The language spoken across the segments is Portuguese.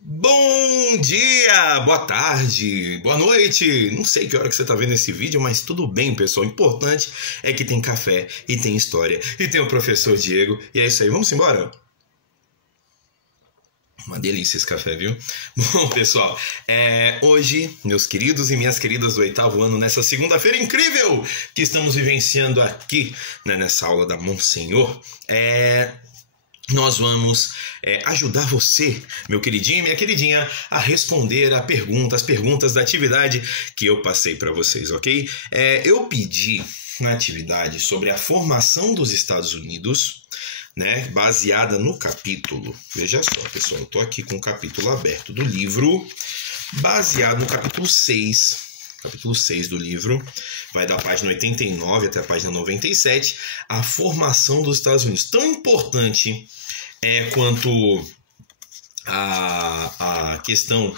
Bom dia, boa tarde, boa noite. Não sei que hora que você está vendo esse vídeo, mas tudo bem, pessoal. O importante é que tem café e tem história e tem o professor Diego. E é isso aí, vamos embora? Uma delícia esse café, viu? Bom, pessoal, hoje, meus queridos e minhas queridas do 8º ano, nessa segunda-feira incrível que estamos vivenciando aqui, né, nessa aula da Monsenhor, nós vamos ajudar você, meu queridinho e minha queridinha, a responder as perguntas da atividade que eu passei para vocês, ok? Eu pedi na atividade sobre a formação dos Estados Unidos, né, baseada no capítulo. Veja só, pessoal, eu estou aqui com o capítulo aberto do livro, baseado no capítulo 6. Capítulo 6 do livro, vai da página 89 até a página 97, a formação dos Estados Unidos. Tão importante quanto a questão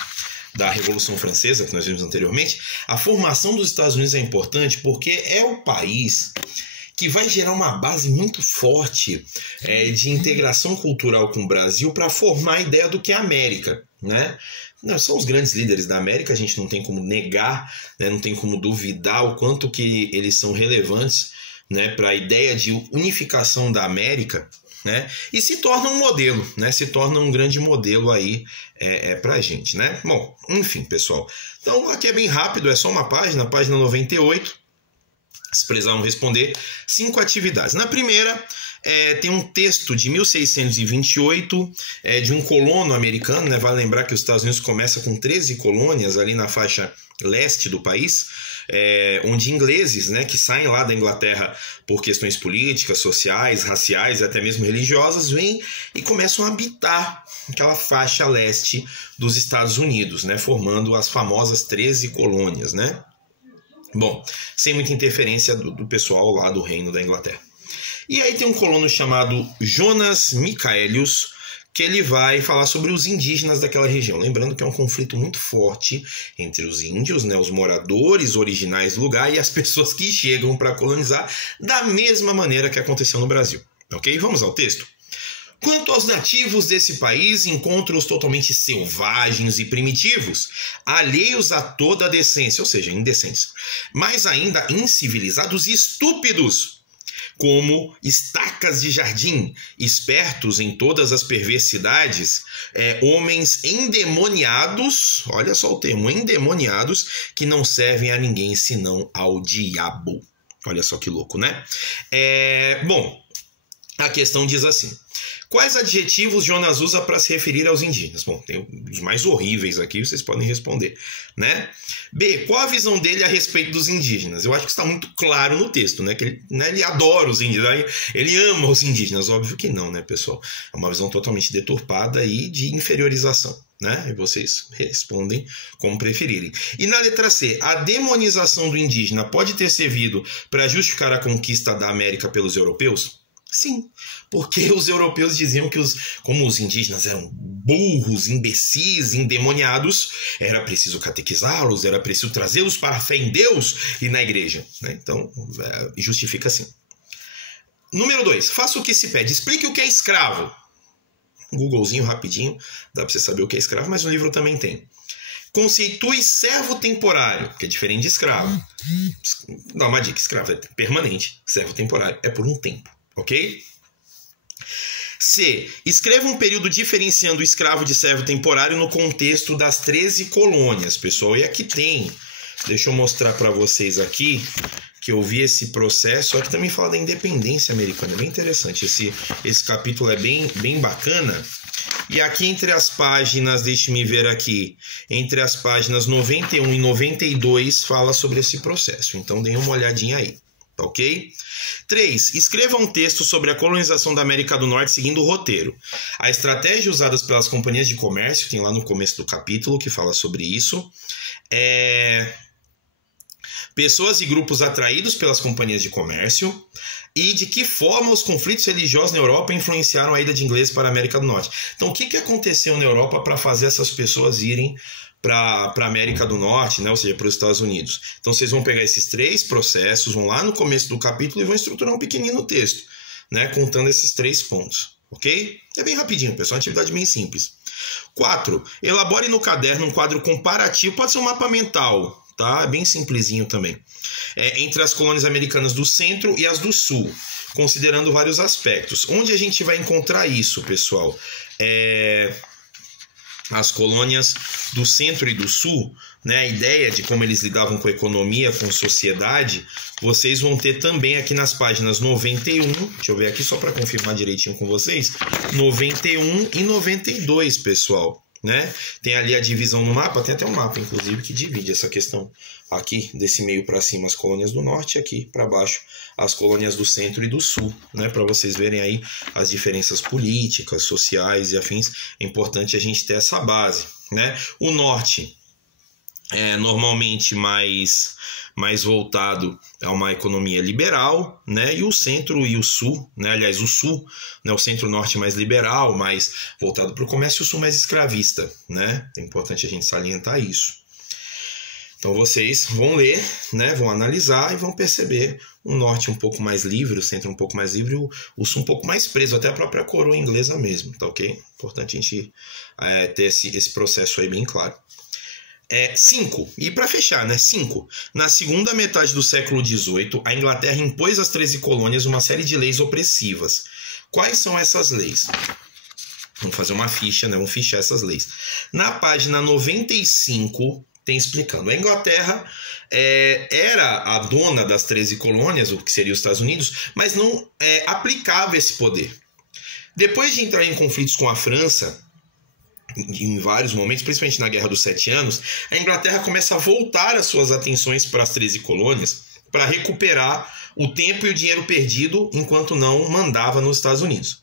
da Revolução Francesa, que nós vimos anteriormente, a formação dos Estados Unidos é importante porque é o país que vai gerar uma base muito forte de integração cultural com o Brasil para formar a ideia do que é a América, né? Nós somos os grandes líderes da América, a gente não tem como negar, né? Não tem como duvidar o quanto que eles são relevantes, né, para a ideia de unificação da América, né? E se torna um modelo, né? Se torna um grande modelo aí para a gente, né? Bom, enfim, pessoal. Então aqui é bem rápido, é só uma página, página 98. Se precisam responder 5 atividades. Na primeira, tem um texto de 1628 de um colono americano, né? Vale lembrar que os Estados Unidos começa com 13 colônias ali na faixa leste do país, onde ingleses, né, que saem lá da Inglaterra por questões políticas, sociais, raciais e até mesmo religiosas, vêm e começam a habitar aquela faixa leste dos Estados Unidos, né, formando as famosas 13 colônias, né? Bom, sem muita interferência do pessoal lá do Reino da Inglaterra. E aí tem um colono chamado Jonas Michaelius, que ele vai falar sobre os indígenas daquela região. Lembrando que é um conflito muito forte entre os índios, né, os moradores originais do lugar, e as pessoas que chegam para colonizar, da mesma maneira que aconteceu no Brasil. Ok? Vamos ao texto? Quanto aos nativos desse país, encontro-os totalmente selvagens e primitivos, alheios a toda a decência, ou seja, indecentes, mas ainda incivilizados e estúpidos, como estacas de jardim, espertos em todas as perversidades, homens endemoniados, olha só o termo, endemoniados, que não servem a ninguém senão ao diabo. Olha só que louco, né? Bom, a questão diz assim: quais adjetivos Jonas usa para se referir aos indígenas? Bom, tem os mais horríveis aqui, vocês podem responder, né? B, qual a visão dele a respeito dos indígenas? Eu acho que está muito claro no texto, né? Que ele adora os indígenas, ele ama os indígenas. Óbvio que não, né, pessoal? É uma visão totalmente deturpada e de inferiorização, né? E vocês respondem como preferirem. E na letra C, a demonização do indígena pode ter servido para justificar a conquista da América pelos europeus? Sim, porque os europeus diziam que como os indígenas eram burros, imbecis, endemoniados, era preciso catequizá-los, era preciso trazê-los para a fé em Deus e na igreja, né? Então, justifica assim. Número 2, faça o que se pede. Explique o que é escravo. Googlezinho rapidinho, dá para você saber o que é escravo, mas no livro também tem. Conceitue servo temporário, que é diferente de escravo. Dá uma dica, escravo é permanente, servo temporário é por um tempo. Ok? C. Escreva um período diferenciando o escravo de servo temporário no contexto das 13 colônias, pessoal. E aqui tem, deixa eu mostrar para vocês aqui, que eu vi esse processo. Aqui também fala da independência americana, é bem interessante. Esse capítulo é bem bacana. E aqui entre as páginas, deixe-me ver aqui, entre as páginas 91 e 92 fala sobre esse processo. Então deem uma olhadinha aí. Ok? 3. Escreva um texto sobre a colonização da América do Norte seguindo o roteiro. A estratégia usada pelas companhias de comércio, tem lá no começo do capítulo que fala sobre isso. Pessoas e grupos atraídos pelas companhias de comércio. E de que forma os conflitos religiosos na Europa influenciaram a ida de ingleses para a América do Norte. Então, o que aconteceu na Europa para fazer essas pessoas irem para a América do Norte, né? Ou seja, para os Estados Unidos? Então, vocês vão pegar esses 3 processos, vão lá no começo do capítulo e vão estruturar um pequenino texto, né? Contando esses 3 pontos, ok? É bem rapidinho, pessoal, uma atividade bem simples. 4. Elabore no caderno um quadro comparativo, pode ser um mapa mental, tá? É bem simplesinho também. Entre as colônias americanas do centro e as do sul, considerando vários aspectos. Onde a gente vai encontrar isso, pessoal? As colônias do centro e do sul, né, a ideia de como eles lidavam com a economia, com sociedade, vocês vão ter também aqui nas páginas 91, deixa eu ver aqui só para confirmar direitinho com vocês, 91 e 92, pessoal, né? Tem ali a divisão no mapa, tem até um mapa, inclusive, que divide essa questão aqui, desse meio para cima as colônias do norte, aqui para baixo as colônias do centro e do sul, né? Para vocês verem aí as diferenças políticas, sociais e afins. É importante a gente ter essa base, né? O norte é normalmente mais voltado a uma economia liberal, né? E o centro e o sul, né? Aliás, o sul, né? O centro-norte mais liberal, mais voltado para o comércio, e o sul mais escravista, né? É importante a gente salientar isso. Então vocês vão ler, né, vão analisar e vão perceber o norte um pouco mais livre, o centro um pouco mais livre, o sul um pouco mais preso, até a própria coroa inglesa mesmo, tá ok? Importante a gente ter esse processo aí bem claro. 5. E para fechar, né? 5. Na segunda metade do século XVIII, a Inglaterra impôs às 13 colônias uma série de leis opressivas. Quais são essas leis? Vamos fazer uma ficha, né? Vamos fichar essas leis. Na página 95... tem explicando. A Inglaterra era a dona das 13 colônias, o que seria os Estados Unidos, mas não aplicava esse poder. Depois de entrar em conflitos com a França, em vários momentos, principalmente na Guerra dos 7 Anos, a Inglaterra começa a voltar as suas atenções para as 13 colônias para recuperar o tempo e o dinheiro perdido enquanto não mandava nos Estados Unidos.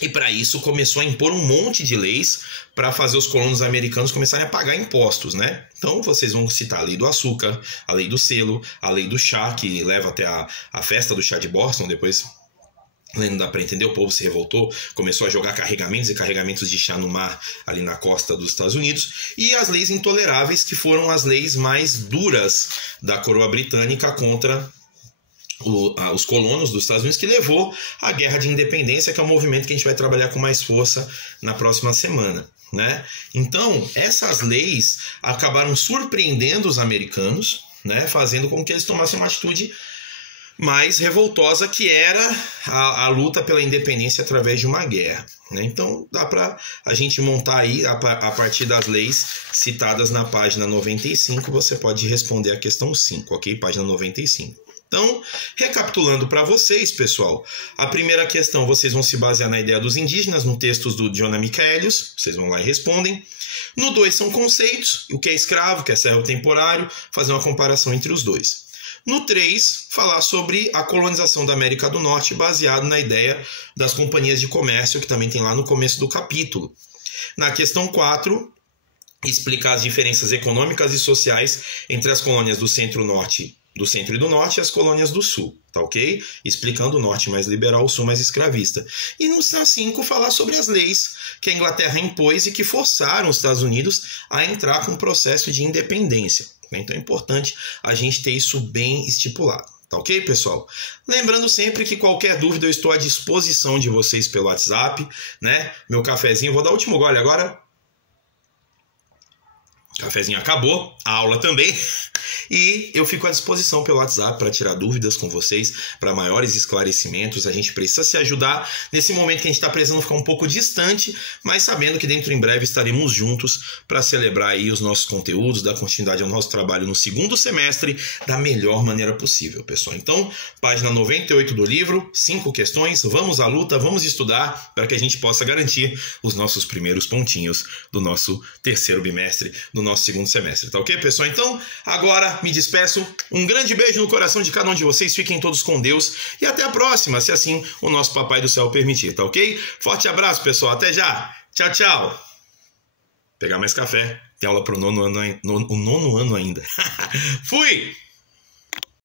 E para isso começou a impor um monte de leis para fazer os colonos americanos começarem a pagar impostos, né? Então vocês vão citar a lei do açúcar, a lei do selo, a lei do chá, que leva até a festa do chá de Boston. Depois, não dá para entender, o povo se revoltou, começou a jogar carregamentos e carregamentos de chá no mar ali na costa dos Estados Unidos. E as leis intoleráveis, que foram as leis mais duras da coroa britânica contra os colonos dos Estados Unidos, que levou à Guerra de Independência, que é um movimento que a gente vai trabalhar com mais força na próxima semana, né? Então, essas leis acabaram surpreendendo os americanos, né? Fazendo com que eles tomassem uma atitude mais revoltosa, que era a luta pela independência através de uma guerra, né? Então, dá para a gente montar aí, a partir das leis citadas na página 95, você pode responder a questão 5, ok? Página 95. Então, recapitulando para vocês, pessoal, a primeira questão vocês vão se basear na ideia dos indígenas, no textos do Jonah Michaelius, vocês vão lá e respondem. No 2 são conceitos, o que é escravo, o que é servo temporário, fazer uma comparação entre os dois. No 3, falar sobre a colonização da América do Norte, baseado na ideia das companhias de comércio, que também tem lá no começo do capítulo. Na questão 4, explicar as diferenças econômicas e sociais entre as colônias do centro e do norte e as colônias do sul, tá ok? Explicando o norte mais liberal, o sul mais escravista. E no 5, falar sobre as leis que a Inglaterra impôs e que forçaram os Estados Unidos a entrar com um processo de independência. Então é importante a gente ter isso bem estipulado. Tá ok, pessoal? Lembrando sempre que qualquer dúvida eu estou à disposição de vocês pelo WhatsApp, né? Meu cafezinho, vou dar o último gole agora. O cafezinho acabou, a aula também. E eu fico à disposição pelo WhatsApp para tirar dúvidas com vocês, para maiores esclarecimentos. A gente precisa se ajudar nesse momento que a gente está precisando ficar um pouco distante, mas sabendo que dentro em breve estaremos juntos para celebrar aí os nossos conteúdos, dar continuidade ao nosso trabalho no segundo semestre da melhor maneira possível, pessoal. Então, página 98 do livro, 5 questões, vamos à luta, vamos estudar para que a gente possa garantir os nossos primeiros pontinhos do nosso terceiro bimestre, do nosso segundo semestre, tá ok, pessoal? Então, agora me despeço, um grande beijo no coração de cada um de vocês, fiquem todos com Deus e até a próxima, se assim o nosso Papai do Céu permitir, tá ok? Forte abraço, pessoal, até já, tchau, tchau! Pegar mais café, tem aula pro nono ano ainda. Fui!